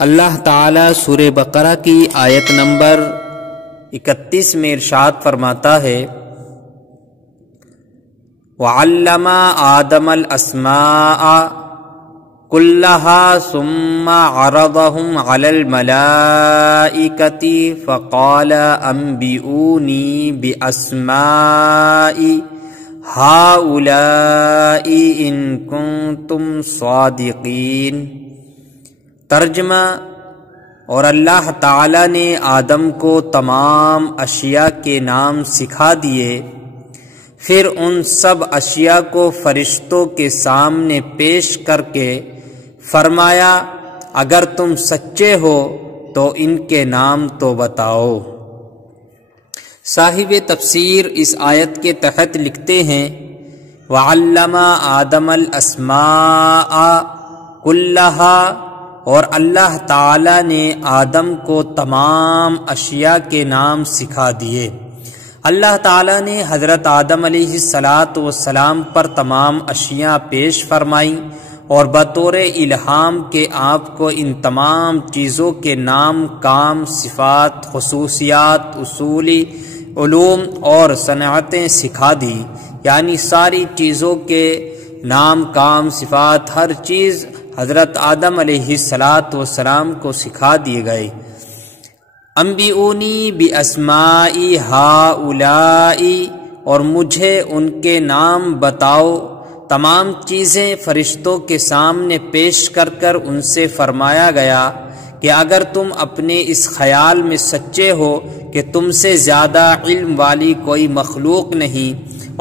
اللہ تعالیٰ سورہ بقرہ کی آیت نمبر 31 میں ارشاد فرماتا ہے وَعَلَّمَ آدَمَ الْأَسْمَاءَ كُلَّهَا ثُمَّ عَرَضَهُمْ عَلَى الْمَلَائِكَةِ فَقَالَ أَنْبِئُونِي بِأَسْمَاءِ هَؤُلَاءِ إِن كُنتُمْ صَادِقِينَ۔ ترجمہ: اور اللہ تعالی نے آدم کو تمام اشیاء کے نام سکھا دیے، پھر ان سب اشیاء کو فرشتوں کے سامنے پیش کر کے فرمایا اگر تم سچے ہو تو ان کے نام تو بتاؤ۔ صاحب تفسیر اس آیت کے تحت لکھتے ہیں وَعَلَّمَ آدَمَ الْأَسْمَاءَ كُلَّهَا، اور اللہ تعالی نے آدم کو تمام اشیاء کے نام سکھا دیے۔ اللہ تعالی نے حضرت آدم علیہ السلام پر تمام اشیاء پیش فرمائیں اور بطور الہام کے آپ کو ان تمام چیزوں کے نام، کام، صفات، خصوصیات، اصولی علوم اور صنعتیں سکھا دی، یعنی ساری چیزوں کے نام، کام، صفات، ہر چیز حضرت آدم علیہ السلام کو سکھا دیے گئے۔ انبئونی باسماء ہؤلاء، اور مجھے ان کے نام بتاؤ۔ تمام چیزیں فرشتوں کے سامنے پیش کر کر ان سے فرمایا گیا کہ اگر تم اپنے اس خیال میں سچے ہو کہ تم سے زیادہ علم والی کوئی مخلوق نہیں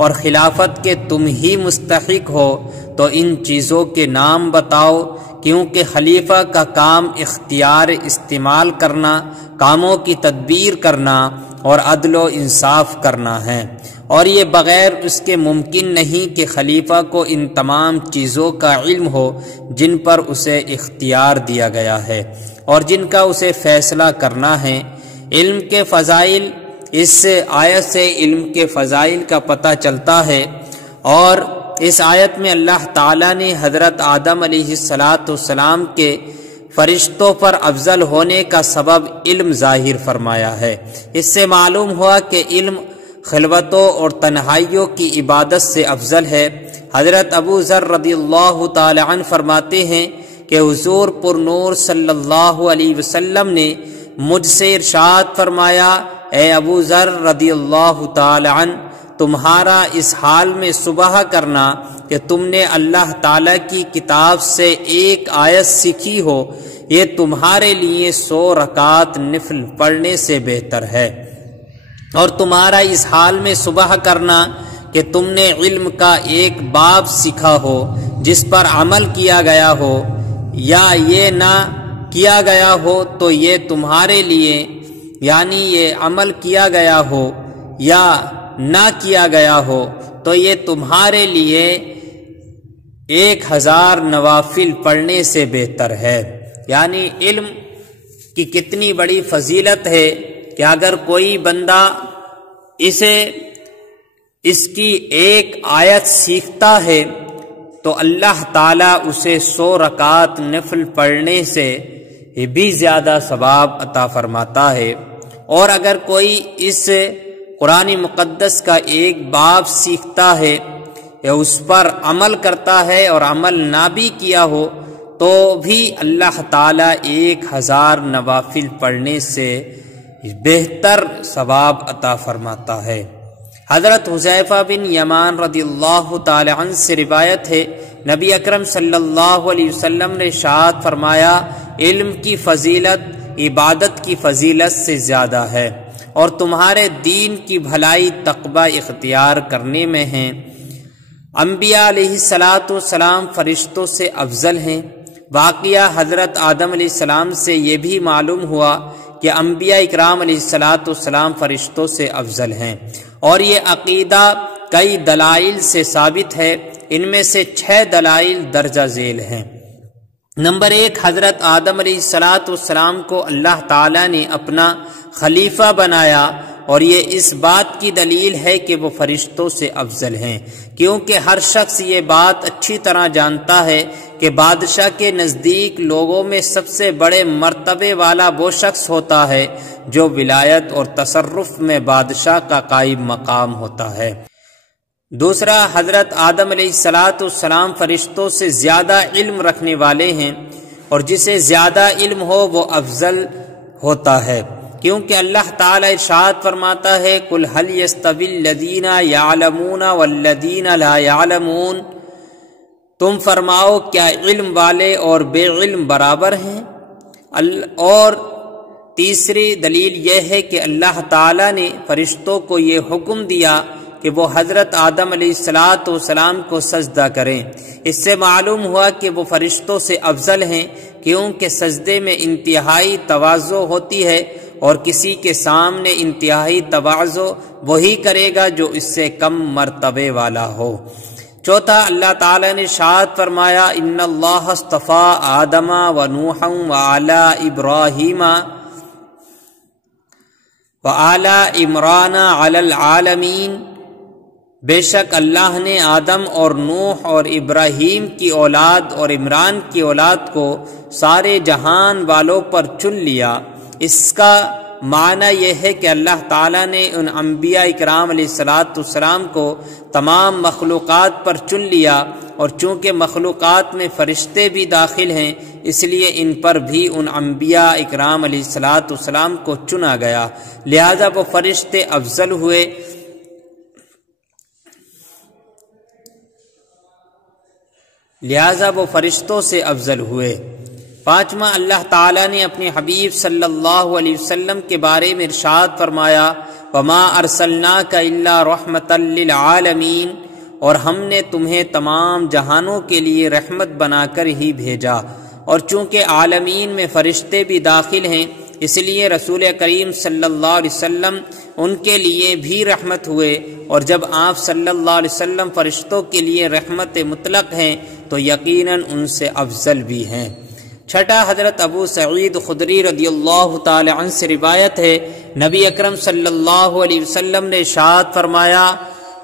اور خلافت کے تم ہی مستحق ہو تو ان چیزوں کے نام بتاؤ، کیونکہ خلیفہ کا کام اختیار استعمال کرنا، کاموں کی تدبیر کرنا اور عدل و انصاف کرنا ہے، اور یہ بغیر اس کے ممکن نہیں کہ خلیفہ کو ان تمام چیزوں کا علم ہو جن پر اسے اختیار دیا گیا ہے اور جن کا اسے فیصلہ کرنا ہے۔ علم کے فضائل، اس آیت سے علم کے فضائل کا پتہ چلتا ہے، اور اس آیت میں اللہ تعالیٰ نے حضرت آدم علیہ السلام کے فرشتوں پر افضل ہونے کا سبب علم ظاہر فرمایا ہے۔ اس سے معلوم ہوا کہ علم خلوتوں اور تنہائیوں کی عبادت سے افضل ہے۔ حضرت ابو ذر رضی اللہ تعالی عنہ فرماتے ہیں کہ حضور پر نور صلی اللہ علیہ وسلم نے مجھ سے ارشاد فرمایا اے ابو ذر رضی اللہ تعالی عنہ، تمہارا اس حال میں صبح کرنا کہ تم نے اللہ تعالی کی کتاب سے ایک آیت سیکھی ہو، یہ تمہارے لیے 100 رکعت نفل پڑھنے سے بہتر ہے، اور تمہارا اس حال میں صبح کرنا کہ تم نے علم کا ایک باب سیکھا ہو جس پر عمل کیا گیا ہو، یا یہ نہ کیا گیا ہو تو یہ تمہارے لیے، یعنی یہ عمل کیا گیا ہو یا نہ کیا گیا ہو تو یہ تمہارے لیے 1000 نوافل پڑھنے سے بہتر ہے۔ یعنی علم کی کتنی بڑی فضیلت ہے کہ اگر کوئی بندہ اس کی ایک آیت سیکھتا ہے تو اللہ تعالیٰ اسے 100 رکعت نفل پڑھنے سے بھی زیادہ ثواب عطا فرماتا ہے، اور اگر کوئی اس قرآن مقدس کا ایک باب سیکھتا ہے یا اس پر عمل کرتا ہے اور عمل نہ بھی کیا ہو تو بھی اللہ تعالیٰ 1000 نوافل پڑھنے سے بہتر ثواب عطا فرماتا ہے۔ حضرت حذیفہ بن یمان رضی اللہ تعالی عنہ سے روایت ہے، نبی اکرم صلی اللہ علیہ وسلم نے ارشاد فرمایا علم کی فضیلت عبادت کی فضیلت سے زیادہ ہے، اور تمہارے دین کی بھلائی تقوی اختیار کرنے میں ہے۔ انبیاء علیہ السلام فرشتوں سے افضل ہیں۔ واقعہ حضرت آدم علیہ السلام سے یہ بھی معلوم ہوا کہ انبیاء اکرام علیہ السلام فرشتوں سے افضل ہیں، اور یہ عقیدہ کئی دلائل سے ثابت ہے۔ ان میں سے 6 دلائل درجہ ذیل ہیں۔ نمبر 1، حضرت آدم علیہ السلام کو اللہ تعالیٰ نے اپنا خلیفہ بنایا، اور یہ اس بات کی دلیل ہے کہ وہ فرشتوں سے افضل ہیں، کیونکہ ہر شخص یہ بات اچھی طرح جانتا ہے کہ بادشاہ کے نزدیک لوگوں میں سب سے بڑے مرتبے والا وہ شخص ہوتا ہے جو ولایت اور تصرف میں بادشاہ کا قائم مقام ہوتا ہے۔ دوسرا، حضرت آدم علیہ السلام فرشتوں سے زیادہ علم رکھنے والے ہیں، اور جسے زیادہ علم ہو وہ افضل ہوتا ہے، کیونکہ اللہ تعالی ارشاد فرماتا ہے قُلْ هَلْ يَسْتَوِي الَّذِينَ يَعْلَمُونَ وَالَّذِينَ لَا يَعْلَمُونَ، تم فرماؤ کیا علم والے اور بے علم برابر ہیں؟ اور تیسری دلیل یہ ہے کہ اللہ تعالی نے فرشتوں کو یہ حکم دیا کہ وہ حضرت آدم علیہ السلام کو سجدہ کریں۔ اس سے معلوم ہوا کہ وہ فرشتوں سے افضل ہیں، کیونکہ سجدے میں انتہائی تواضع ہوتی ہے، اور کسی کے سامنے انتہائی تواضع وہی کرے گا جو اس سے کم مرتبے والا ہو۔ چوتھا، اللہ تعالی نے ارشاد فرمایا ان اللہ اصطفیٰ آدم و نوحا وآل ابراہیم وآل عمران علی العالمین، بے شک اللہ نے آدم اور نوح اور ابراہیم کی اولاد اور عمران کی اولاد کو سارے جہان والوں پر چن لیا۔ اس کا معنی یہ ہے کہ اللہ تعالیٰ نے ان انبیاء اکرام علیہ السلام کو تمام مخلوقات پر چن لیا، اور چونکہ مخلوقات میں فرشتے بھی داخل ہیں اس لیے ان پر بھی ان انبیاء اکرام علیہ السلام کو چنا گیا، لہذا وہ فرشتے افضل ہوئے۔ لہذا وہ فرشتوں سے افضل ہوئے۔ پانچواں، اللہ تعالیٰ نے اپنے حبیب صلی اللہ علیہ وسلم کے بارے میں ارشاد فرمایا وَمَا أَرْسَلْنَاكَ إِلَّا رَحْمَةً لِّلْعَالَمِينَ، اور ہم نے تمہیں تمام جہانوں کے لیے رحمت بنا کر ہی بھیجا۔ اور چونکہ عالمین میں فرشتے بھی داخل ہیں اس لیے رسول کریم صلی اللہ علیہ وسلم ان کے لیے بھی رحمت ہوئے، اور جب آپ صلی اللہ علیہ وسلم فرشتوں کے لیے رحمت مطلق ہیں تو یقیناً ان سے افضل بھی ہیں۔ چھٹا، حضرت ابو سعید خدری رضی اللہ تعالی عنہ سے روایت ہے نبی اکرم صلی اللہ علیہ وسلم نے ارشاد فرمایا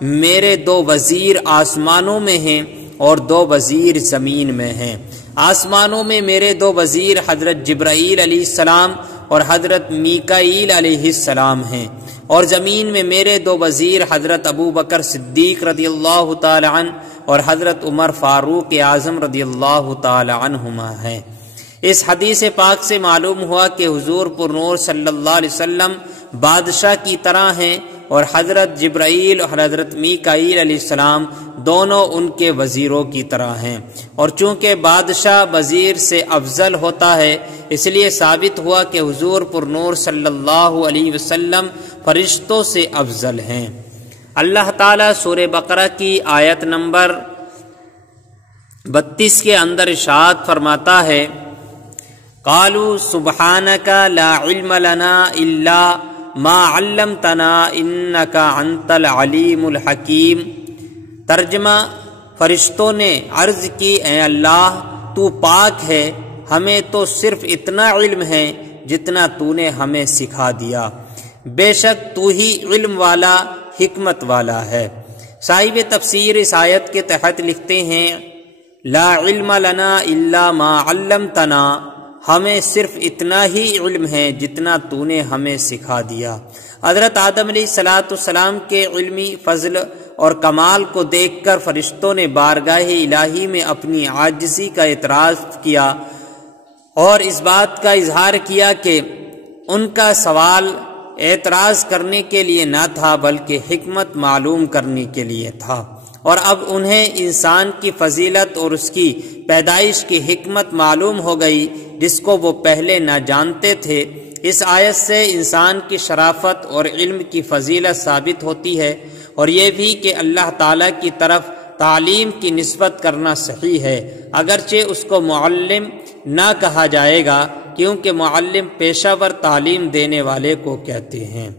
میرے 2 وزیر آسمانوں میں ہیں اور 2 وزیر زمین میں ہیں۔ آسمانوں میں میرے 2 وزیر حضرت جبرائیل علیہ السلام اور حضرت میکائیل علیہ السلام ہیں، اور زمین میں میرے 2 وزیر حضرت ابو بکر صدیق رضی اللہ تعالی عنہ اور حضرت عمر فاروق اعظم رضی اللہ تعالی عنہما ہیں۔ اس حدیث پاک سے معلوم ہوا کہ حضور پر نور صلی اللہ علیہ وسلم بادشاہ کی طرح ہیں، اور حضرت جبرائیل اور حضرت میکائیل علیہ السلام دونوں ان کے وزیروں کی طرح ہیں، اور چونکہ بادشاہ وزیر سے افضل ہوتا ہے اس لیے ثابت ہوا کہ حضور پر نور صلی اللہ علیہ وسلم فرشتوں سے افضل ہیں۔ اللہ تعالیٰ سورہ بقرہ کی آیت نمبر 32 کے اندر ارشاد فرماتا ہے قالوا سبحانک لا علم لنا الا ما علمتنا انک انت العلیم الحکیم۔ ترجمہ، فرشتوں نے عرض کی اے اللہ تو پاک ہے، ہمیں تو صرف اتنا علم ہے جتنا تو نے ہمیں سکھا دیا، بے شک تو ہی علم والا حکمت والا ہے۔ صاحب تفسیر اس آیت کے تحت لکھتے ہیں لا علم لنا الا ما علمتنا، ہمیں صرف اتنا ہی علم ہے جتنا تو نے ہمیں سکھا دیا۔ حضرت آدم علیہ السلام کے علمی فضل اور کمال کو دیکھ کر فرشتوں نے بارگاہ الہی میں اپنی عاجزی کا اعتراف کیا، اور اس بات کا اظہار کیا کہ ان کا سوال اعتراض کرنے کے لیے نہ تھا بلکہ حکمت معلوم کرنے کے لیے تھا، اور اب انہیں انسان کی فضیلت اور اس کی پیدائش کی حکمت معلوم ہو گئی جس کو وہ پہلے نہ جانتے تھے۔ اس آیت سے انسان کی شرافت اور علم کی فضیلت ثابت ہوتی ہے، اور یہ بھی کہ اللہ تعالیٰ کی طرف تعلیم کی نسبت کرنا صحیح ہے، اگرچہ اس کو معلم نہ کہا جائے گا، کیونکہ معلم پیشہ ور تعلیم دینے والے کو کہتے ہیں۔